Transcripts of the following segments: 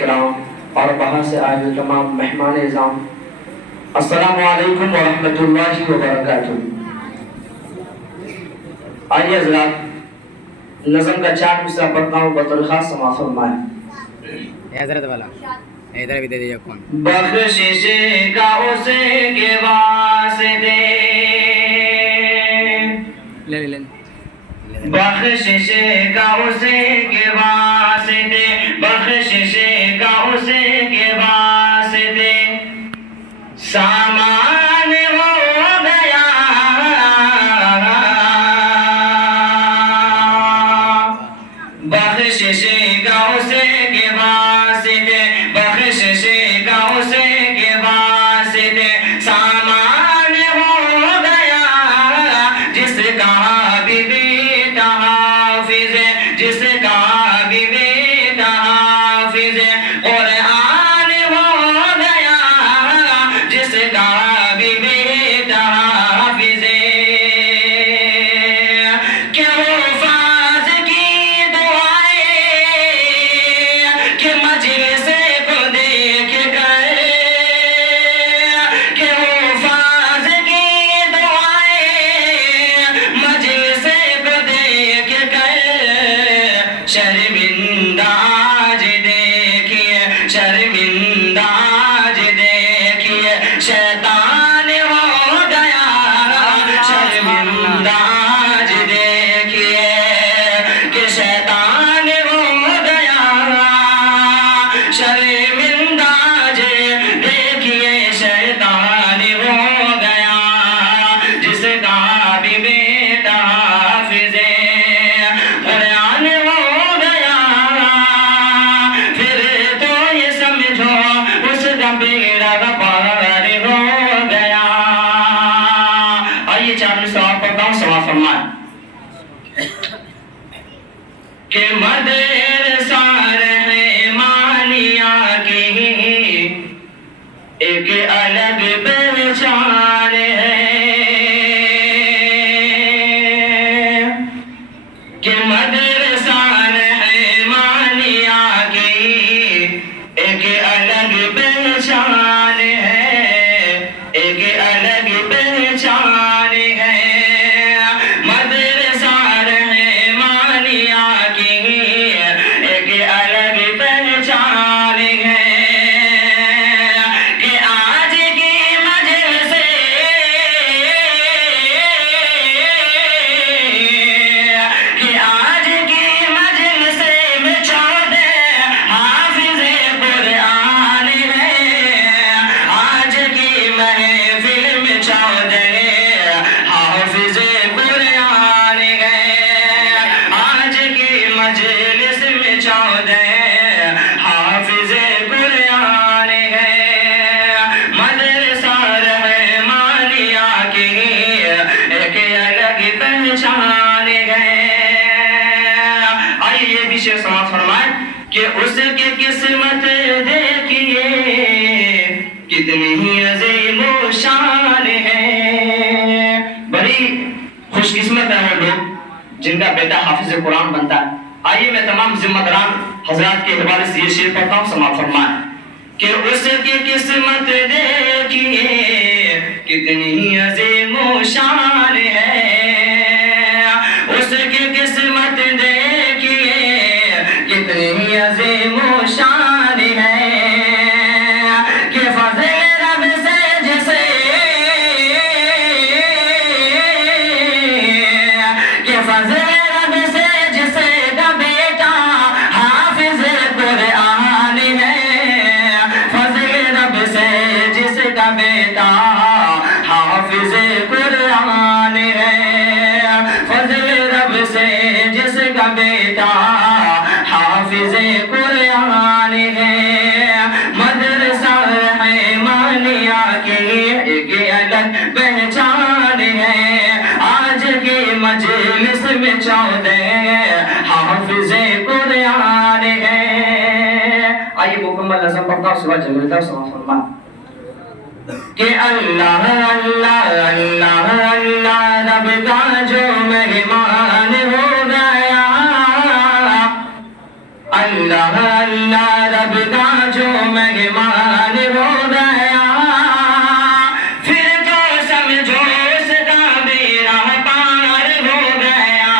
کرام اور باہر سے آئے ہوئے تمام مہمان اعظام، السلام علیکم ورحمۃ اللہ وبرکاتہ۔ آئیے حضرات، نظم کا 4 مصرع پڑھتا ہوں، بطور خاص سماع فرمائیں۔ حضرت والا ادھر بھی دے دیجیے کون۔ بخشش کا اسے کے واسطے، بخشش کا اسے کے واسطے، بخشش کا اسے کے واسطے سامان ہو گیا، بخشش کا اسے کے واسطے، بخشش کا اسے کے واسطے سامان ہو گیا، جس کا بھی بیٹا حافظ، جس کا بھی بیٹا حافظ قرآن ہو گیا، جس کا بھی بیٹا حافظ کہ حفاظ کی دعائیں کہ مجلس کو دیکھ کر، کہ حفاظ کی دعائیں مجلس کو دیکھ کر شرمندہ آج دیکھیے، شرمندہ آج دیکھیے شیطان ہو گیا، شرمندہ آج دیکھیے کہ شیطان ہو گیا، شرمندہ آج دیکھیے شیطان ہو گیا، جس کا بھی بیٹا حافظ قرآن ہو گیا، پھر تو یہ سمجھو اس کا بیڑا پار ہو گیا۔ آئیے 4 مصرع پڑھتا ہوں، سماع فرمائیں۔ کہ مدرسہ رحمانیہ کی ایک الگ پہچان ہے، کہ مدرسہ رحمانیہ کی ایک الگ پہچان ہے، ایک الگ پہچان ہے، مدرسہ رحمانیہ کی ایک الگ پہچان ہے، کہ آج کی مجلس کہ آج کی مجلس میں 14 حافظ قرآن ہے، آج کی محفل میں 14 حافظ قرآن ہے، آج کی مجلس میں 14 حافظ قرآن ہے، مدرسہ رحمانیہ کی ایک الگ پہچان ہے۔ آئیے یہ بھی شعر سماعت فرمائیں کہ اس کی قسمت دیکھیے کتنی ہی عظیم و شان ہے، بڑی خوش قسمت ہے وہ لوگ جن کا بیٹا حافظ قرآن بنتا ہے۔ آئیے میں تمام ذمہ داران حضرات کے حوالے سے یہ شعر پڑھتا ہوں، سماعت فرمائیں کہ اس کی قسمت دیکھیے کتنی ہی عظیم و شان ہے، اس کی قسمت دیکھیے کتنی ہی عظیم و شان ہے، کہ فضل رب سے جسے، کہ فضل رب سے جسے کا بیٹا حافظ قرآن ہے، فضل رب سے جس کا بیٹا حافظ قرآن ہے، فضل رب سے جس کا بیٹا حافظ قرآن ہے، مدرسہ رحمانیہ کی ایک الگ پہچان ہے، آج کی مجلس میں 14 حافظ قرآن ہے۔ آئیے مکمل نظم پڑھتا ہوں، سوا جمیلتا سماع فرمائیں کہ اللہ اللہ اللہ اللہ رب کا جو مہمان ہو گیا، اللہ اللہ رب رب کا جو مہمان ہو گیا پھر تو سمجھو اس کا بیڑا پار ہو گیا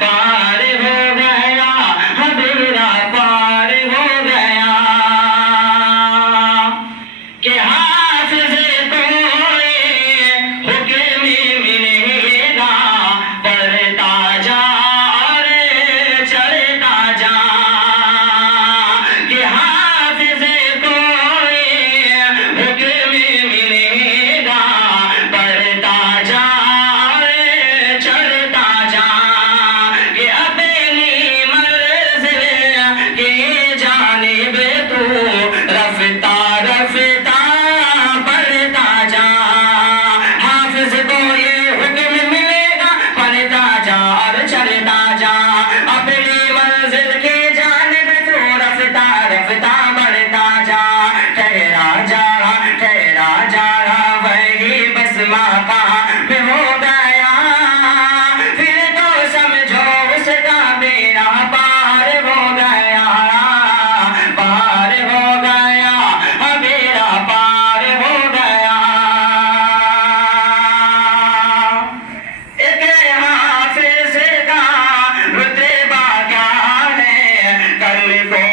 پار ہو گیا بیڑا پار ہو گیا کہ حافظ کوئی حکم ملے گا پڑھتا جا اور چڑھتا جا کہ حافظ کوئی حکم ملے گا پڑھتا جا اور چڑھتا جا کہ اپنی منزل کی جانب تو رفتہ رفتہ بڑھتا جا حافظ کو یہ حکم ملے گا پڑھتا جا اور چڑھتا جا اپنی منزل کی جانب تو رفتہ رفتہ بڑھتا جا ٹھہرا جا وہی بس مقام پہ ہو گیا پھر تو سمجھو اس کا بیڑا پار ہو گیا پار ہو گیا بیڑا پار ہو گیا ایک حافظ کا رتبہ کیا ہے کل کو